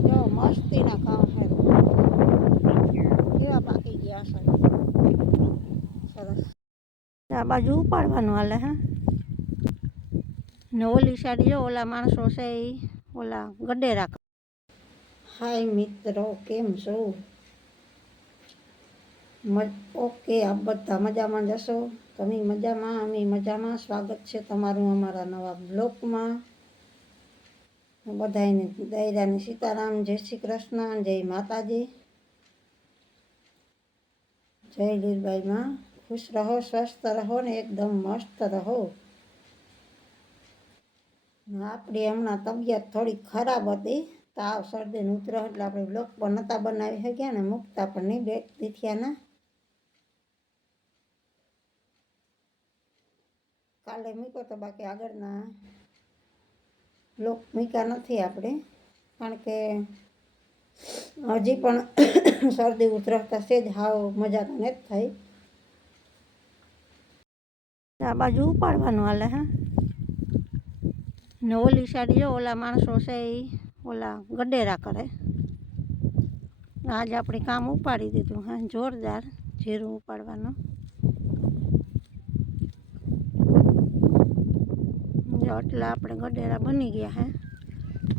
જો, મસ્તીના કામ છે. કેવા પાકી ગયા છે? સરસ. આ બાજુ ઉપાડવાનું હાલે, હા? ને ઓલી સાઈડ જો, ઓલા માણસો છે એ ઓલા ગડેરા. કરે. હાય મિત્રો, કેમ છો? ઓકે, આપ બધા મજામાં જશો તમે મજામાં? અમે મજામાં. સ્વાગત છે તમારું અમારા નવા બ્લોકમાં. બધાને દૈરાની સીતારામ જય શ્રી કૃષ્ણ જય માતાજી જય લીલબાઈમાં ખુશ રહો સ્વસ્થ રહો ને એકદમ મસ્ત રહો ને આપણી હમણાં તબિયત થોડી ખરાબ હતી તાવ શરદી ને ઉતરો એટલે આપણે બ્લોક પણ નહોતા બનાવી શક્યા ને મૂકતા પણ નહીં બે દીઠિયાના કાલે મૂક્યો તો બાકી આગળના બ્લોક મૂક્યા નથી આપણે, કારણ કે હજી પણ શરદી ઉતરતા છે જ, હાવ મજા તો નથી થઈ. આ બાજુ ઉપાડવાનું હાલે, હા. ને ઓલી સાઈડ જો, ઓલા માણસો છે એ ઓલા ગડેરા કરે. આજે આપણે કામ ઉપાડી દીધું, હા, જોરદાર જીરું ઉપાડવાનું. જો એટલે આપણે ગડેરા બની ગયા હે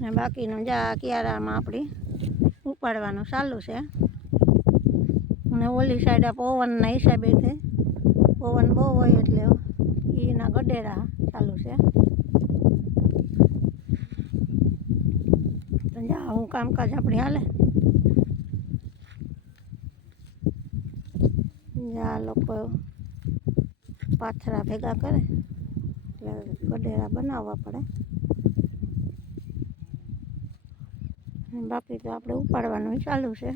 ને બાકીનું જા કિયારામાં આપણી ઉપાડવાનું ચાલુ છે અને ઓલી સાઈડ આ પવનના હિસાબે તે પવન બહુ હોય એટલે એના ગડેરા ચાલુ છે તો જા હું કામકાજ આપણી હાલે જા લોકો પાથરા ભેગા કરે એટલે ગઢેરા બનાવવા પડે. બાકી તો આપણે ઉપાડવાનું ચાલુ છે.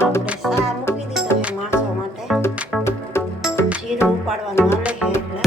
આપણે સા મૂકી દીધો છે માણસો માટે. જીરું ઉપાડવાનું હાલે છે એટલે.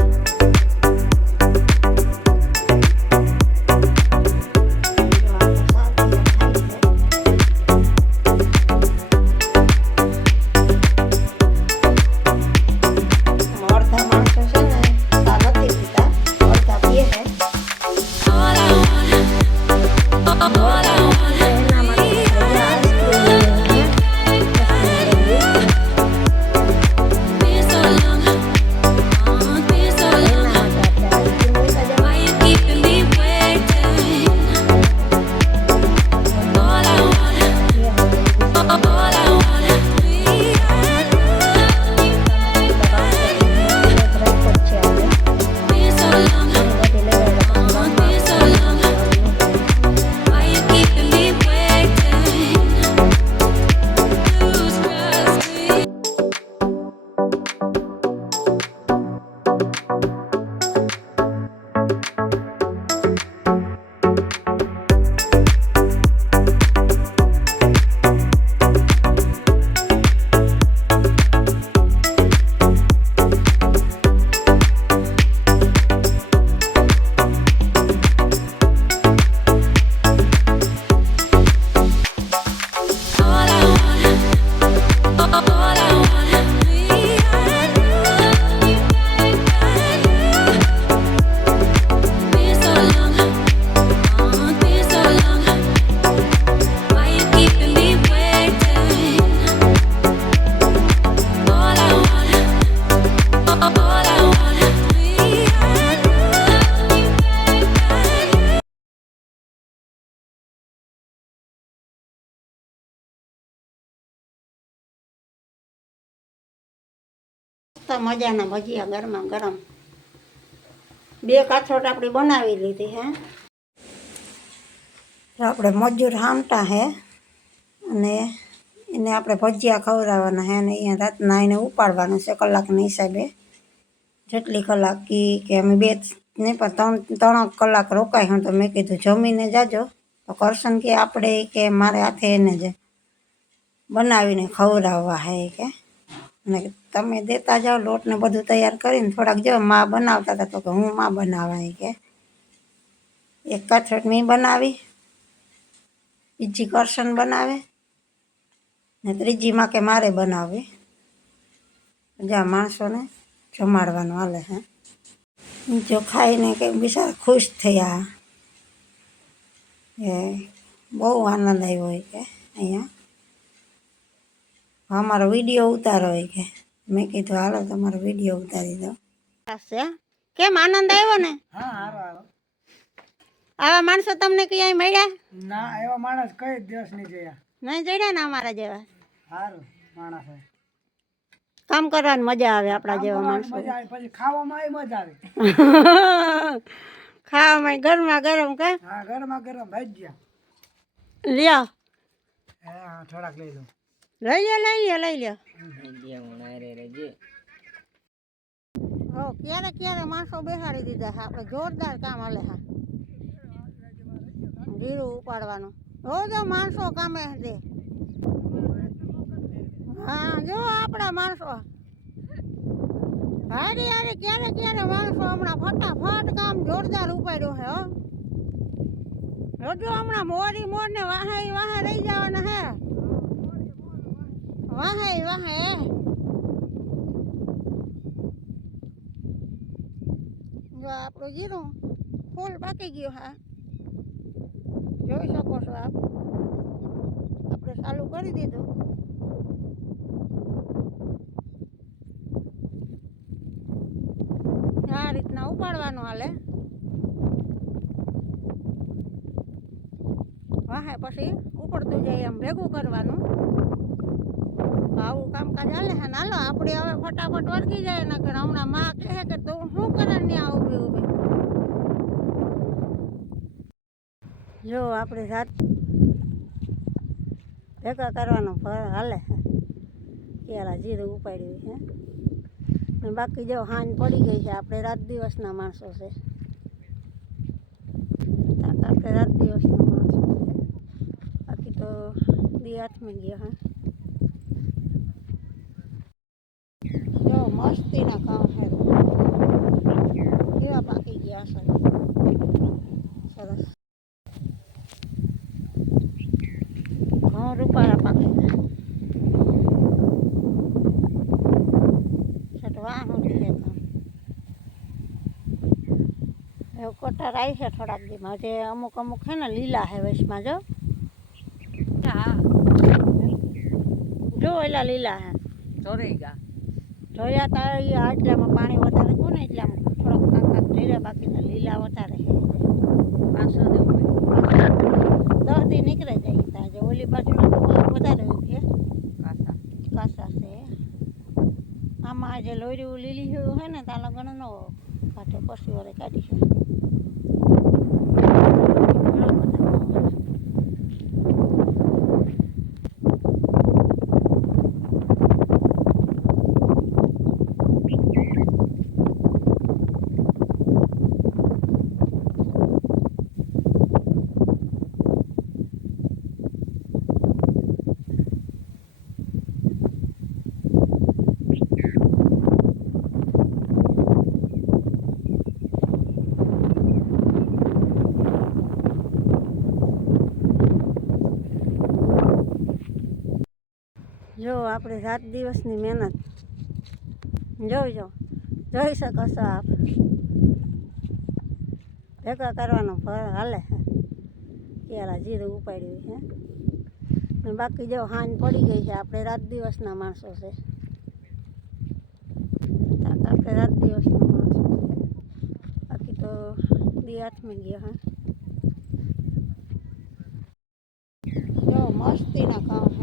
મજાના ભજીયા ગરમા ગરમ બે કાથરોટ આપણી બનાવી લીધી હે તો આપણે મજૂર હામટા હે અને એને આપણે ભજીયા ખવડાવવાના હે અને અહીંયા રાતના એને ઉપાડવાના છે કલાકના હિસાબે જેટલી કલાક કી કે અમે બે ને પણ ત્રણ ત્રણ કલાક રોકાય હું તો મેં કીધું જમીને જાજો તો કરશન કે આપણે કે મારે હાથે એને જ બનાવીને ખવડાવવા હે કે અને તમે દેતા જાઓ લોટ ને બધું તૈયાર કરીને થોડાક જો માં બનાવતા હતા તો કે હું માં બનાવાય કે એક કથરટ મેં બનાવી બીજી કરશન બનાવે ને ત્રીજીમાં કે મારે બનાવવી જ્યાં માણસોને જમાડવાનું હાલે હે જો ખાઈને કંઈક બિચારા ખુશ થયા એ બહુ આનંદ આવ્યો હોય કે અહીંયા અમારો વિડીયો ઉતારો હોય કે મેં કીધું હાલો તમારો વિડીયો ઉતારી દો કેમ આનંદ આવ્યો ને હા હારો હારો આવા માણસો તમને ક્યાંય મળ્યા ના એવા માણસ કઈ દિવસ નહીં જોયા નહીં જોડ્યા ને અમારા જેવા સારું માણસ છે. કામ કરવાની મજા આવે આપણા જેવા માણસો. પછી ખાવામાં મજા આવે. ખાવામાં ગરમા ગરમ કે? હા ગરમા ગરમ ભજીયા લ્યો. હા થોડાક લઈ લો. લઈ લ્યો લઈ લ્યો લઈ લ્યો. હો ક્યારે ક્યારે માણસો બેસાડી દીધા હા આપણે જોરદાર કામ હાલે હા ધીરું ઉપાડવાનું. રોજ માણસો કામે છે. હા, જો આપણા માણસો. હારે હારી ક્યારે ક્યારે માણસો હમણાં ફટાફટ કામ જોરદાર ઉપાડ્યું છે, હો. રોજો હમણાં મોરી મોર ને વાહે વાહે જવાના હે. વાહે વાહે. જો આપણું જીરું ફૂલ પાકી ગયું હા જોઈ શકો છો આપ. આપણે ચાલુ કરી દીધું આ રીતના ઉપાડવાનું હાલે. વાહે પછી ઉપડતું જાય એમ ભેગું કરવાનું. આવું કામકાજ હાલે છે. હાલો આપણે હવે ફટાફટ વર્ગી જાય ને કે હમણાં માં કહે કે તું શું કરે ને આવું ઊભી ઊભી. જો આપણે જાત ભેગા કરવાનો હાલે છે. કેરા જીરું ઉપાડ્યું છે. ને બાકી જો હાંજ પડી ગઈ છે આપણે રાત દિવસના માણસો છે તાક આપણે રાત દિવસના માણસો છે બાકી તો દી આઠમી ગયા હા જો મસ્તીના કામ છે કેવા પાકી ગયા છે સરસ કટર આવી છે થોડાક દીમાં. જે અમુક અમુક છે ને લીલા છે વૈશમાં જો. હા. જો એલા લીલા હે જોયા તા એ આટલામાં પાણી વધારે કોને ને એટલામાં? થોડોક કાક કાક થઈ રહ્યા બાકી લીલા વધારે છે. પાંચસો દસ દી નીકળે જાય ત્યાં જે ઓલી બાજુ તો વધારે છે કાસા. છે. આમાં આજે લોર્યું લીલી હોય ને ત્યાં ગણનો કાઢે પછી વરે કાઢી છે જો આપણે રાત દિવસની મહેનત જોઈજો જોઈ શકો છો આપ ભેગા કરવાનો ફળ હાલે છે કેરા જીરું ઉપાડ્યું છે ને બાકી જો હાંજ પડી ગઈ છે આપણે રાત દિવસના માણસો છે તાક આપણે રાત દિવસના માણસો છે બાકી તો દી આઠમી ગયા હા જો મસ્તીના કામ છે